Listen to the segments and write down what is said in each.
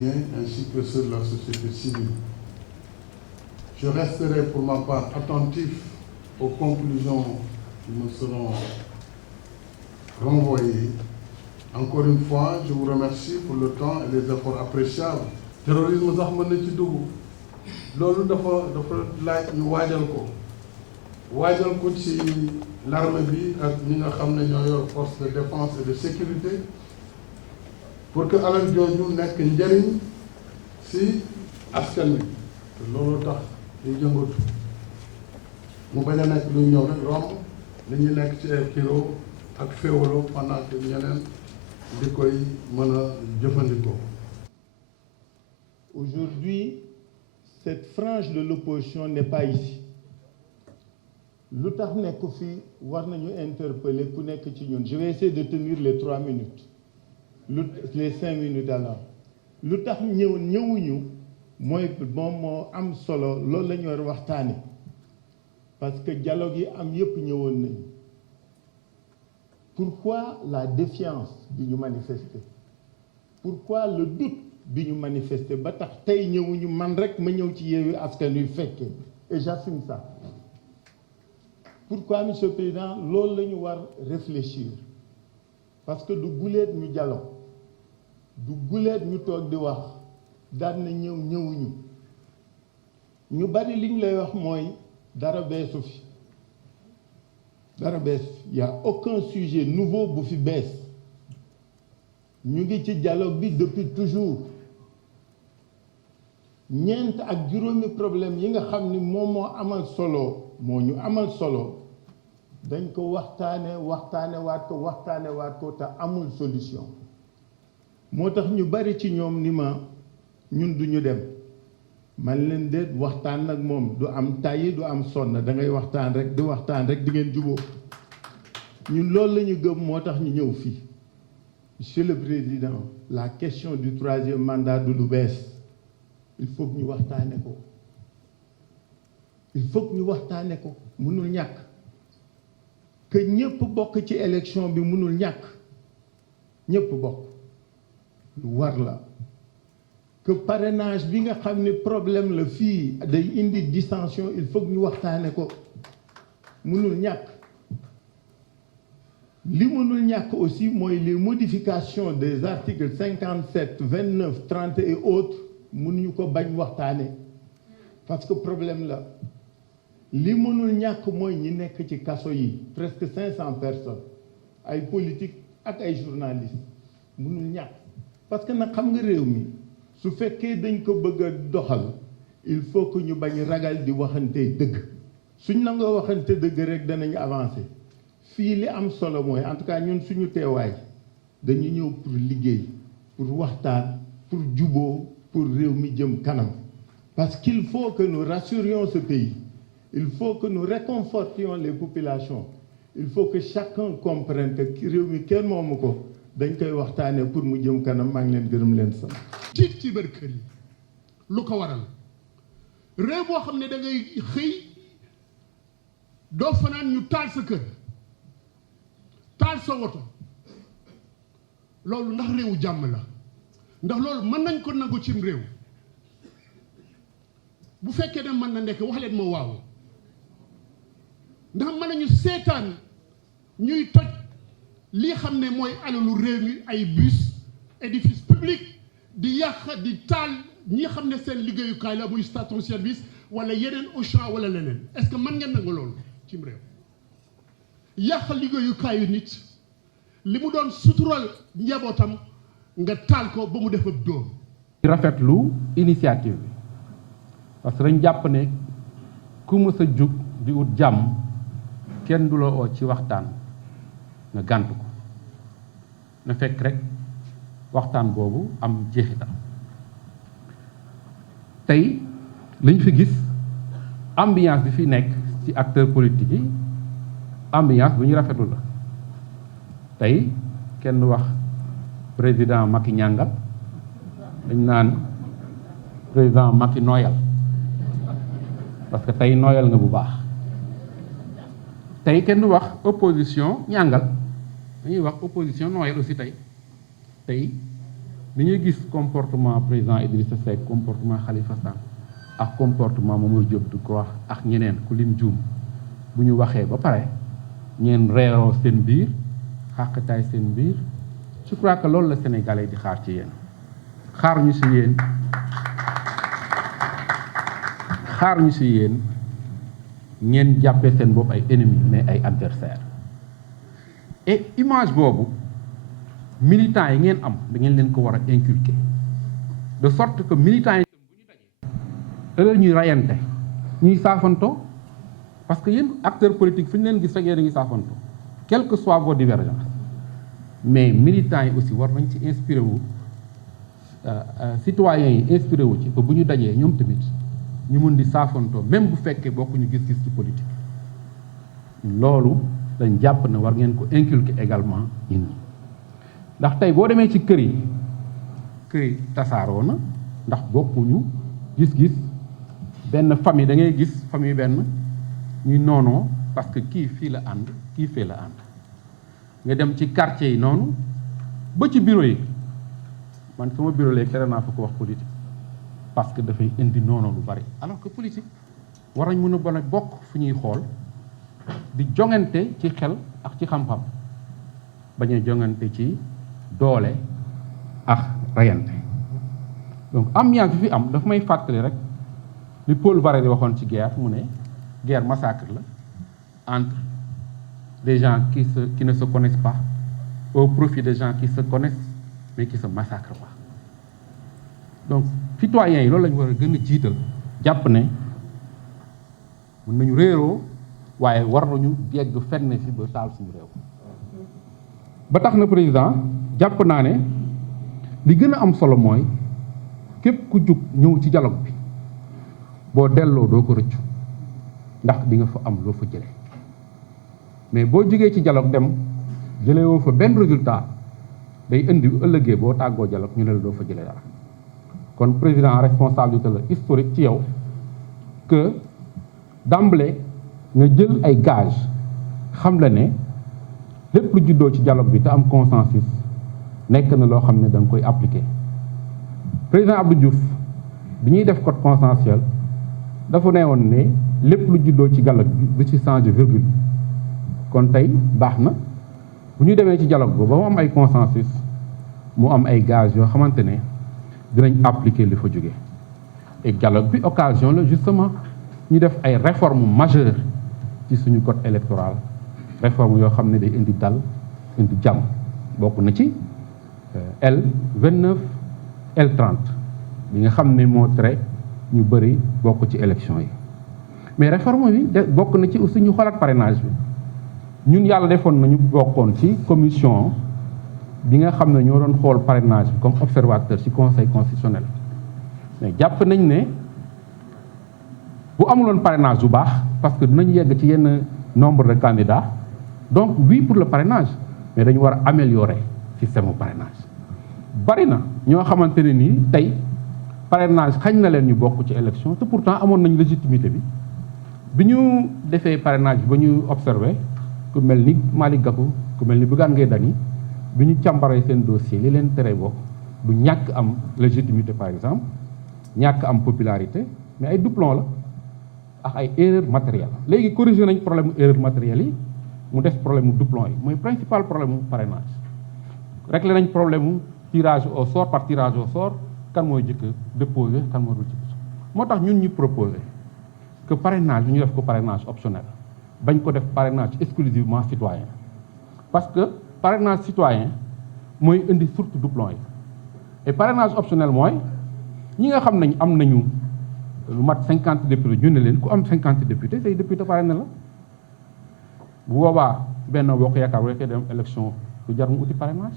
ainsi que ceux de la société civile. Je resterai pour ma part attentif aux conclusions qui me seront renvoyées. Encore une fois, je vous remercie pour le temps et les efforts appréciables. Terrorisme sax mën na ci dugg loolu dafa laaj ñu waajal ko ci l'armée bi ak ñi nga xam ne ñoo yor force de défense et de sécurité pour que alal jooju nekk njëriñ si askan wi te loolu tax ñu jëngatu mu bañ a nekk lu ñëw rek romb li ñu nekk ci ay kilo ak féewalo pendant que ñeneen di koy mën a jëfandikoo. Aujourd'hui, cette frange de l'opposition n'est pas ici. Lu tax nekk fii war nañu interpeller ku nekk ci ñun. Je vais essayer de tenir les 3 minutes. Les 5 minutes alors. Lu tax ñëwuñu mooy moom moo am solo loolu la ñu war waxtaane parce que dialogue yi am yëpp ñëwoon nañu. Pourquoi la défiance bi ñu manifester? Pourquoi le doute bi ñu manifester ba tax tey ñëwuñu man rek ma ñëw ci Yewwi Askan Wi fekkee et j'assume ça. Pourquoi, Monsieur le Président, loolu la ñu war réfléchir parce que du guleet ñu dialogue du guleet ñu toog di wax daan na ñëwuñu ñu bari li ñu lay wax mooy dara beesu fi dara bees y a aucun sujet nouveau bu fi bees ñu ngi ci dialogue bi depuis toujours ñeent ak juróomi problème yi nga xam ni moom moo ñu amal solo dañ ko waxtaane waat ko te amul solution moo tax ñu bari ci ñoom ni ma ñun duñu dem man leen déet waxtaan nag moom du am tàyyi du am sonn da ngay waxtaan rek di ngeen juboo ñun loolu la ñu gëm moo tax ñu ñëw fii. Monsieur le Président, la question du 3e mandat du lu bees il faut que ñu waxtaane ko mënul ñàkk que ñëpp bokk ci élection bi mënul ñàkk ñëpp bokk lu war la que parrainage bi nga xam ne problème la fii day indi dissension il faut que ñu waxtaane ko mënul ñàkk li mënul ñàkk aussi mooy les modifications des articles 57, 29, 30 et autres mënuñu ko bañ waxtaane parce que problème la li mënul ñàkk mooy ñi nekk ci kaso yi presque 500 personnes ay politique ak ay journalistes mënul ñàkk parce que nag xam nga réew mi su fekkee dañ ko bëgg a doxal il faut que ñu bañ ragal di waxante dëgg suñ la nga waxante dëgg rek danañ avancer fii li am solo mooy en tout cas ñun suñu teewaay dañu ñëw pour liggéey pour waxtaan pour juboo pour réew mi jëm kanam parce qu'il faut que nous rassurions ce pays il faut que nous réconfortions les populations il faut que chacun comprenne que réew mi kenn moomu ko dañ koy waxtaanee pour mu jëm kanam maa ngi leen gërëm leen sant. tiit ci biir kër yi lu ko waral réew boo xam ne da ngay xëy doo fanaan ñu taal sa kër taal sa woto loolu ndax réewu jàmm la ndax loolu mën nañ ko nangu cim réew bu fekkee ne mën na nekk wax leen ma waaw ndax mën nañu seetaan ñuy toj lii xam ne mooy alalu réew mi ay bus édifice public di yàq di taal ñi xam ne seen liggéeyukaay la muy station service wala yeneen Auchan wala leneen est-ce que mën ngeen nangu loolu cim réew yàq liggéeyukaayu nit li mu doon sutural njabootam nga taal ko ba mu def ab dóom. rafetlu initiative bi parce que dañ jàpp ne ku mës a jug di ut jàmm kenn du la oo ci waxtaan nga gàntu ko na fekk rek waxtaan boobu am jeexital tey lañ fi gis ambiance bi fi nekk ci acteurs politiques yi ambiance bu ñu rafetlu la tey kenn wax président Macky ñàngal dañ naan président Macky nooyal parce que tey nooyal nga bu baax tey kenn wax opposition ñàngal dañuy wax opposition nooyal aussi tey ni ñuy gis comportement président Idrissa Seck comportement Khalifa Sall ak comportement Mamadou Diop Decroix ak ñeneen ku lim juum bu ñu waxee ba pare ñeen reeroo seen biir xàqtaay seen biir je crois que loolu la Sénégalais di xaar ci yéen xaar ñu si yéen ngeen jàppee seen bopp ay ennemis mais ay adversaires et image boobu militants yi ngeen am da ngeen leen ko war a inculquer de sorte que militants yi bu ñu dajee ëllëg ñuy rayante ñuy saafanto parce que yéen acteurs politiques fi ñu leen gis rek yéen a ngi saafanto quelles que soient vos divergences mais militants yi aussi war nañ ci inspiré wu citoyens yi inspiré wu ci que bu ñu dajee ñoom tamit ñu mun di saafanto même bu fekkee bokkuñu gis-gis ci politique loolu dañ jàpp ne war ngeen ko inculquer également ñun ñi ndax tey boo demee ci kër yi tasaaroo na ndax bokkuñu gis-gis benn famille da ngay gis famille benn ñuy noonoo parce que kii fii la ànd kii fee la ànd nga dem ci quartier yi noonu ba ci bureau yi man sama bureau léegi tere naa fa ko wax politique parce que dafay indi noonu lu bari alors que politique war nañ mën a bon bokk fu ñuy xool di jongante ci xel ak ci xam-xam bañ a jongante ci doole ak rayante donc ambiance bi fi am dafa may fàttali rek li Paul Varelli waxoon ci guerre mu ne guerre massacre la entre des gens qui ne se connaissent pas au profit des gens qui se connaissent mais qui se massacrent pas donc citoyens yi loolu la ñu war a gën a jiital jàpp ne mën nañu réeroo waaye war nañu yegg fenn fi ba taal suñu réew ba tax na président jàpp naa ne li gën a am solo mooy képp ku jug ñëw ci dialogue bi boo delloo doo ko rëccu ndax di nga fa am loo fa jëlee mais boo jógee ci dialogue dem jëlee woo fa benn résultat day indi bu ëllëgee boo tàggoo dialogue ñu ne la doo fa jëlee dara kon président responsabilité la historique ci yow que d'emblée nga jël ay gage xam la ne lépp lu juddoo ci dialogue bi te am consensus nekk na loo xam ne da nga koy appliquer président Abdou Diouf bi ñuy def code consensuel dafa ne woon ne lépp lu juddoo ci dialogue bi du ci changer virgule kon tey baax na bu ñu demee ci dialogue ba mu am ay consensus mu am ay gage yoo xamante ne dinañ appliquer li fa jógee et dialogue bi occasion la justement ñu def ay réformes majeures ci suñu code électoral réforme yoo xam ne day indi dal indi jàmm bokk na ci L29 L30 bi nga xam ne moo tere ñu bëri bokk ci élection yi mais réforme bi bokk na ci aussi ñu xoolaat parrainage bi ñun yàlla defoon nañu bokkoon ci commission bi nga xam ne ñoo doon xool parrainage bi comme observateur ci conseil constitutionnel mais jàpp nañ ne bu amuloon parrainage bu baax parce que dinañ yegg ci yenn nombre de candidats donc oui pour le parrainage mais dañu war a améliorer système parrainage bari na ñoo xamante ne nii tey parrainage xañ na leen ñu bokk ci élection te pourtant amoon nañ légitimité bi ñu defee parrainage ba ñu observé ku mel ni Malick Gakou ku mel ni Bougane Gueye Dany bi ñu càmbaree seen dossier li leen tere bokk du ñàkk am légitimité par exemple ñàkk am popularité mais ay doublon la ak ay erreur matérielle léegi corrigé nañ problème erreur matérielle yi mu des problème mu doublon yi mooy principal problème mu parrainage réglé nañ problème mu tirage au sort par tirage au sort kan mooy jëkk déposé kan moo dul jëkk moo tax ñun ñu proposé que parrainage bi ñu def ko parrainage optionnel bañ ko def parrainage exclusivement citoyen parce que parrainage citoyen mooy indi surtout doublon yi et parrainage optionnel mooy ñi nga xam nañ am nañu lu mat 50 députés ñu ne leen ku am 50 députés say député parrainé la bu boobaa Benno Bokk Yaakaar bu fekkee dem élection du jar mu uti parrainage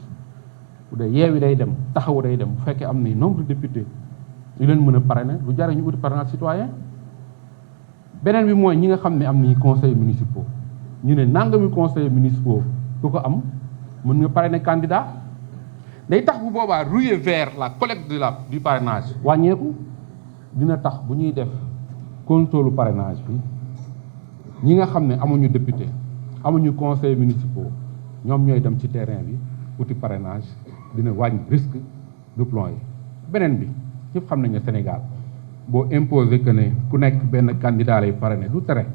bu dee Yewwi day dem Taxawu day dem bu fekkee am na nombre de députés yu leen mën a parrainer du jar ñu uti parrainage citoyen beneen bi mooy ñi nga xam ne am nañu conseillers municipaux ñu ne nangami conseillers municipaux ku ko am mën nga parrainer candidat day tax bu boobaa rouiller vers la collecte du parrainage wàññeeku dina tax bu ñuy def contrôle parrainage bi ñi nga xam ne amuñu député amuñu conseillers municipaux ñoom ñooy dem ci terrain bi uti parrainage dina wàññi risque doublon yi beneen bi ñëpp xam nañ ne Sénégal boo imposé que ne ku nekk benn candidat lay parrainé du tere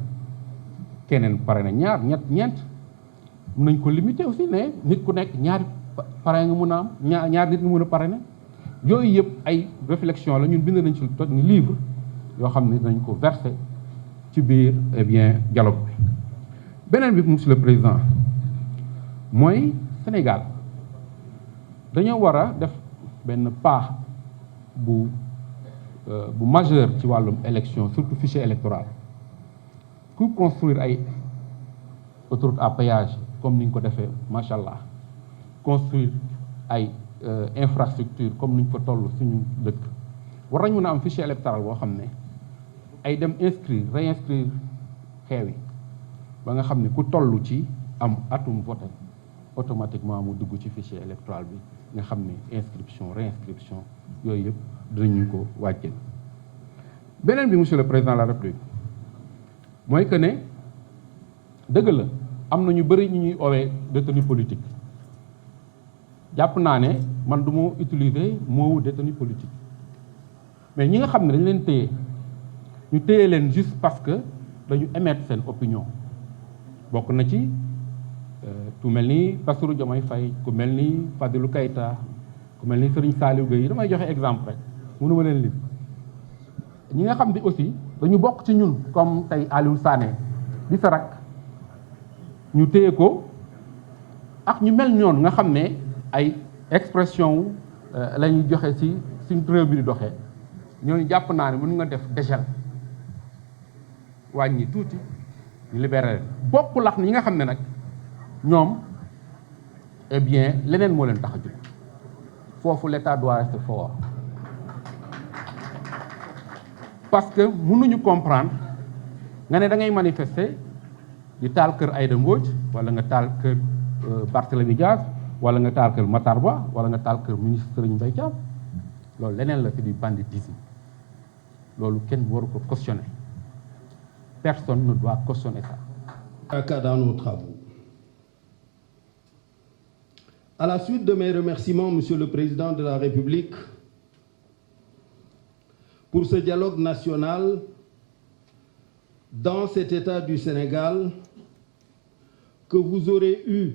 keneen parrainé ñaar ñeent mun nañ ko limité aussi ne nit ku nekk ñaari parrain nga mun a am ñaar nit nga mun a parrainé yooyu yëpp ay réflexion la ñun bind nañ ci toj ni livre yoo xam ne dinañ ko versé ci biir eh bien dialogue bi beneen bi monsieur le président mooy Sénégal dañoo war a def benn pas bu majeur ci wàllum élection surtout fichier électoral ku construire ay autoroute à péage comme ni ñu ko defee macha allah construire ay infrastructure comme ni ñu ko toll suñu dëkk war nañ mën a am fichier électoral boo xam ne ay dem inscrire réinscrire xeew yi ba nga xam ne ku toll ci am atum voté automatiquement mu dugg ci fichier électoral bi nga xam ne inscription réinscription yooyu yëpp dinañu ko wàcceel beneen bi monsieur le président de la république mooy que ne dëgg la am na ñu bëri ñu ñuy oowee détenu politique jàpp naa ne man du ma utiliser mot détenu politique mais ñi nga xam ne dañ leen téye ñu téye leen juste parce que dañu émettre seen opinion bokk na ci ku mel ni Bassirou Diomaye Faye ku mel ni Fadilou Keïta ku mel ni Serigne Saliou Gueye damay joxe exemple rek mënuma leen lim ñi nga xam ne aussi dañu bokk ci ñun comme tey Aliou Sané di sa rak ñu téye ko ak ñu mel ñoon nga xam ne ay expression la ñuy joxe ci suñ réew bi di doxee ñooñu jàpp naa ne mën nga def dégel wàññi tuuti ñu libéré leen bokkul ak ñi nga xam ne nag ñoom eh bien leneen moo leen tax a jóg foofu l'état doit rester fort parce que mënuñu comprendre nga ne da ngay manifester di taal kër Aïda Mbodj wala nga taal kër Barthélémy Dias wala nga taal kër Matar Ba wala nga taal kër ministre Serigne Mbaye Thiam loolu leneen la c'est du banditisme loolu kenn waru ko cautionner personne ne doit cautionner ça. Dans nos travaux. À la suite de mes remerciements, Monsieur le Président de la République, pour ce dialogue national dans cet État du Sénégal que vous aurez eu,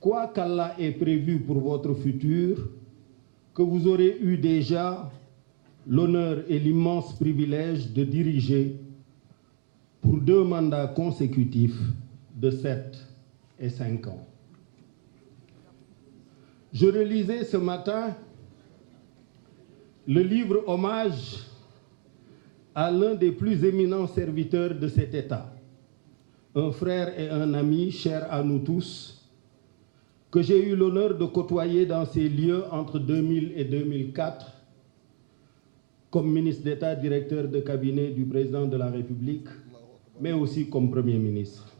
quoi qu'Allah ait prévu pour votre futur, que vous aurez eu déjà l'honneur et l'immense privilège de diriger pour 2 mandats consécutifs de 7 et 5 ans. Je relisais ce matin le livre hommage à l'un des plus éminents serviteurs de cet État, un frère et un ami cher à nous tous, que j'ai eu l'honneur de côtoyer dans ces lieux entre 2000 et 2004, comme ministre d'État, directeur de cabinet du président de la République, mais aussi comme Premier ministre,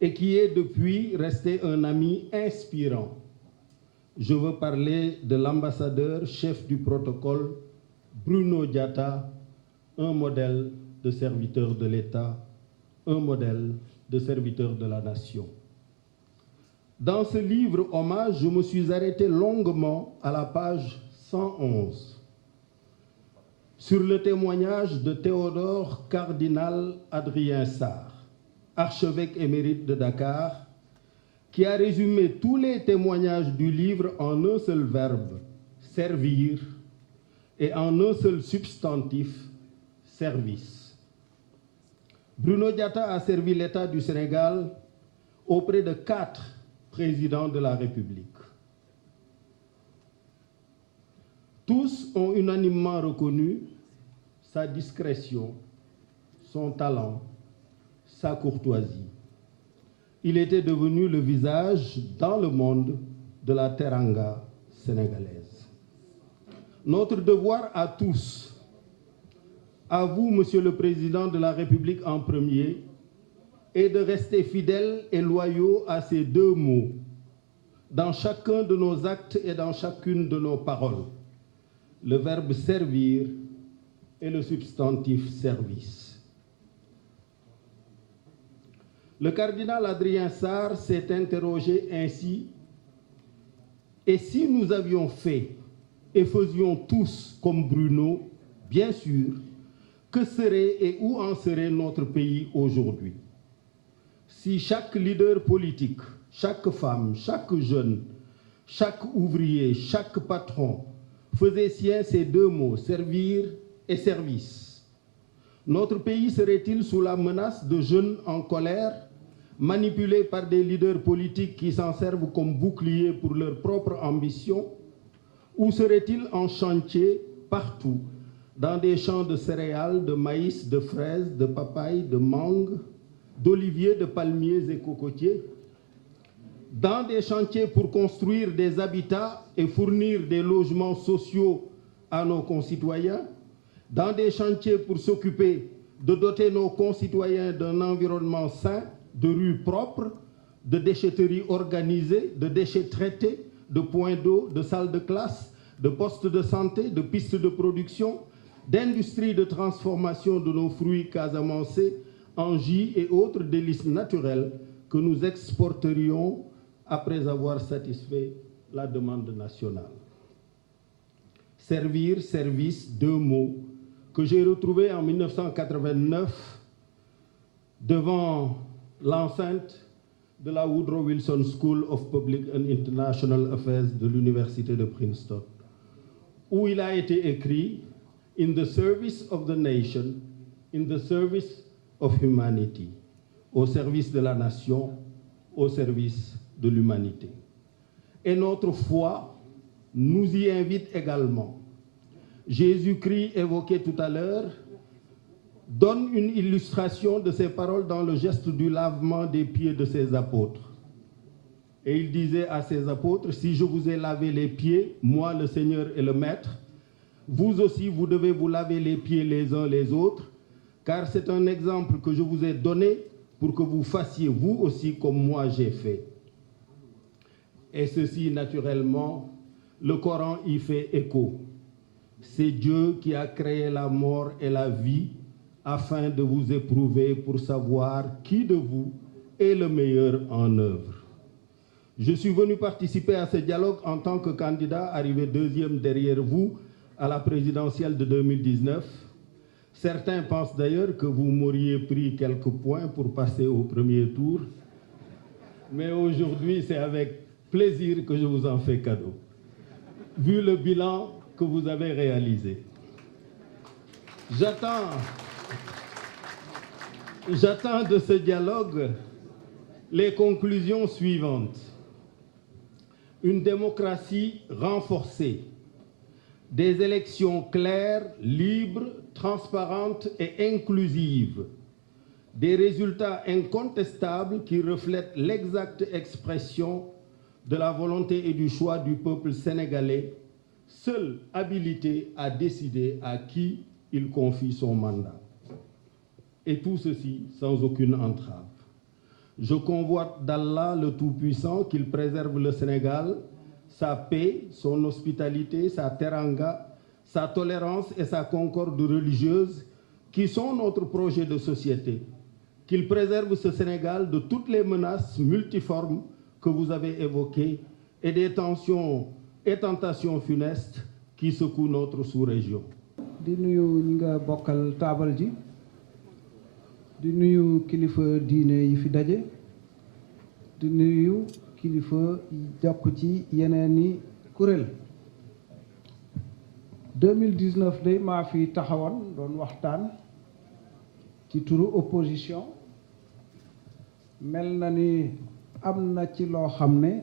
et qui est depuis resté un ami inspirant. Je veux parler de l'ambassadeur chef du protocole Bruno Diatta, un modèle de serviteur de l'État, un modèle de serviteur de la nation. Dans ce livre hommage, je me suis arrêté longuement à la page 111 sur le témoignage de Théodore Cardinal Adrien Sarr, archevêque émérite de Dakar, qui a résumé tous les témoignages du livre en un seul verbe, servir, et en un seul substantif, service. Bruno Diatta a servi l'État du Sénégal auprès de 4 présidents de la République. Tous ont unanimement reconnu sa discrétion, son talent, sa courtoisie. Il était devenu le visage dans le monde de la teranga sénégalaise. Notre devoir à tous, à vous, Monsieur le Président de la République en premier, est de rester fidèles et loyaux à ces 2 mots, dans chacun de nos actes et dans chacune de nos paroles. Le verbe servir et le substantif service. Le cardinal Adrien Sarr s'est interrogé ainsi Et si nous avions fait et faisions tous comme Bruno, bien sûr, que serait et où en serait notre pays aujourd'hui? Si chaque leader politique, chaque femme, chaque jeune, chaque ouvrier, chaque patron faisait sien ces deux mots, servir et service, notre pays serait-il sous la menace de jeunes en colère, manipulés par des leaders politiques qui s'en servent comme bouclier pour leur propre ambition, ou serait-il en chantier partout, dans des champs de céréales, de maïs, de fraises, de papayes, de mangues, d'oliviers, de palmiers et cocotiers, dans des chantiers pour construire des habitats et fournir des logements sociaux à nos concitoyens, dans des chantiers pour s'occuper de doter nos concitoyens d'un environnement sain, de rues propres, de déchetteries organisées, de déchets traités, de points d'eau, de salles de classe, de postes de santé, de pistes de production, d'industries de transformation de nos fruits casamançais en jus et autres délices naturels que nous exporterions après avoir satisfait la demande nationale. Servir, service, deux mots que j'ai retrouvés en 1989 devant l'enceinte de la Woodrow Wilson School of Public and International Affairs de l'Université de Princeton, où il a été écrit « In the service of the nation, in the service of humanity », au service de la nation, au service de l'humanité. Et notre foi nous y invite également. Jésus-Christ, évoqué tout à l'heure, donne une illustration de ces paroles dans le geste du lavement des pieds de ses apôtres. Et il disait à ses apôtres, « Si je vous ai lavé les pieds, moi le Seigneur et le Maître, vous aussi vous devez vous laver les pieds les uns les autres, car c'est un exemple que je vous ai donné pour que vous fassiez vous aussi comme moi j'ai fait. » Et ceci, naturellement, le Coran y fait écho. C'est Dieu qui a créé la mort et la vie afin de vous éprouver pour savoir qui de vous est le meilleur en œuvre. Je suis venu participer à ce dialogue en tant que candidat arrivé deuxième derrière vous à la présidentielle de 2019. Certains pensent d'ailleurs que vous m'auriez pris quelques points pour passer au premier tour. Mais aujourd'hui, c'est avec plaisir que je vous en fais cadeau, vu le bilan que vous avez réalisé. J'attends de ce dialogue les conclusions suivantes. Une démocratie renforcée, des élections claires, libres, transparentes et inclusives, des résultats incontestables qui reflètent l'exacte expression de la volonté et du choix du peuple sénégalais, seul habilité à décider à qui il confie son mandat. Et tout ceci sans aucune entrave. Je convoite d'Allah le Tout-Puissant qu'il préserve le Sénégal, sa paix, son hospitalité, sa teranga, sa tolérance et sa concorde religieuse qui sont notre projet de société. Qu'il préserve ce Sénégal de toutes les menaces multiformes que vous avez évoquées et des tensions et tentations funestes qui secouent notre sous-région. di nuyu ñi nga bokkal taabal ji di nuyu kilifa diine yi fi daje di nuyu kilifa jokk ci yeneeni kuréel 2019 day maa fi taxawoon doon waxtaan ci turu opposition mel na ni am na ci loo xam ne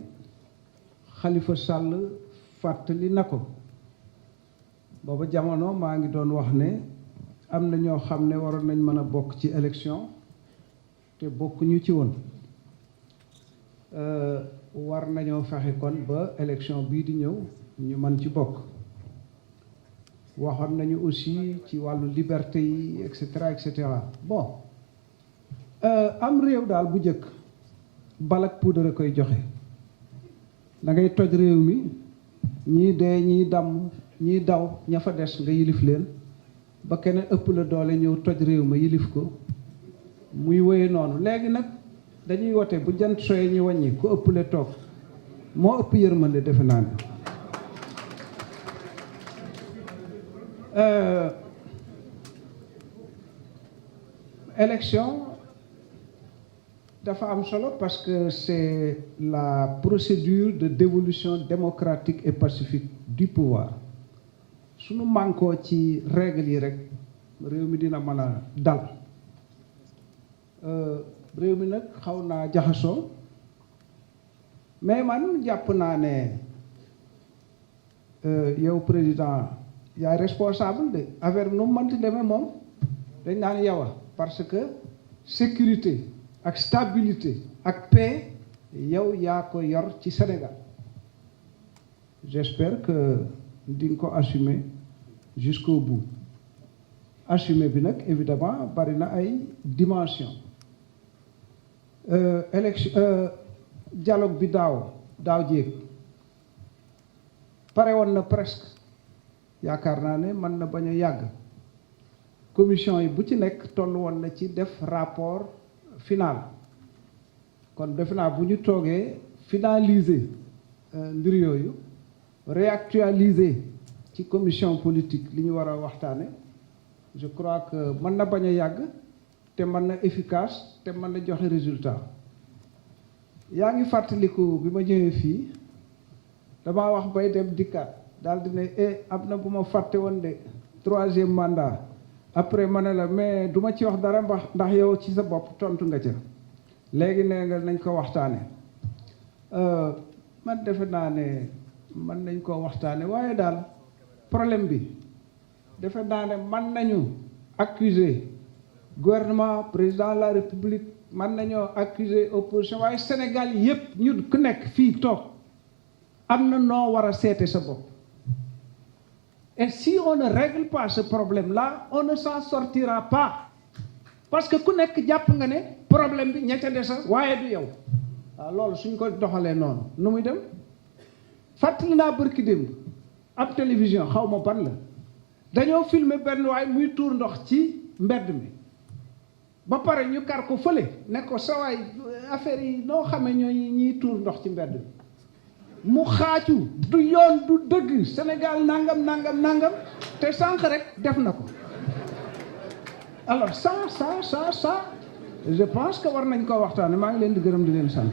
Khalifa Sall fàttali na ko booba jamono maa ngi doon wax ne am na ñoo xam ne waroon nañ mën a bokk ci élection te bokkuñu ci woon war nañoo fexe kon ba élection bii di ñëw ñu mën ci bokk waxoon nañu aussi ci wàllu liberté yi et cetera bon am réew daal bu njëkk balak poudre a koy joxe da ngay toj réew mi ñii dee ñii damm ñii daw ña fa des nga yilif leen ba keneen ëpp la doole ñëw toj réew ma yilif ko muy wéye noonu léegi nag dañuy wote bu jant soye ñu wàññi ku ëpple toog moo ëpp yërmande defe naa ne élection dafa am solo parce que c'est la procédure de dévolution démocratique et pacifique du pouvoir suñu mànkoo ci règle yi rek réew mi dina mën a dal réew mi nag xaw naa jaxasoo mais man jàpp naa ne yow président yaay responsable de affaire bi nu mu mënti demee moom dañ naan yow parce que sécurité ak stabilité ak paix yow yaa ko yor ci Sénégal j'espère que di nga ko assumer jusqu'au bout assumer bi nag évidemment bari na ay dimension élection dialogue bi daaw jéeg pare woon na presque yaakaar naa ne mën na bañ a yàgg commission yi bu ci nekk toll woon na ci def rapport final kon defe naa bu ñu toogee finaliser mbir yooyu réactualiser ci commission politique li ñu war a waxtaane je crois que mën na bañ a yàgg te mën na efficace te mën na joxe résultat yaa ngi fàttaliku bi ma ñëwee fii damaa wax bay dem dikkaat daal di ne am na bu ma fàtte woon de 3e mandat après ma ne la mais du ma ci wax dara ndax yow ci sa bopp tontu nga ca léegi nee nga nañ ko waxtaane man defe naa ne mën nañ koo waxtaane waaye daal problème bi defe naa ne mën nañu accuser gouvernement président de la république mën nañoo accuser opposition waaye Sénégal yépp ñu ku nekk fii toog am na noo war a seete sa bopp et si on ne règle pas ce problème-là on ne s'en sortira pas parce que ku nekk jàpp nga ne problème bi ña ca des waaye du yow waaw loolu suñ ko doxalee noonu nu muy dem fàttali naa bërki démb ab télévision xaw ma ban la dañoo filmer benn waay muy tuur ndox ci mbedd mi ba pare ñu kar ko fële ne ko sa waay affaire yi noo xamee ñiy tuur ndox ci mbedd mi mu xaacu du yoon du dëgg Sénégal nangam te sànq rek def na ko alors ça je pense que war nañ koo waxtaane maa ngi leen di gërëm di leen sant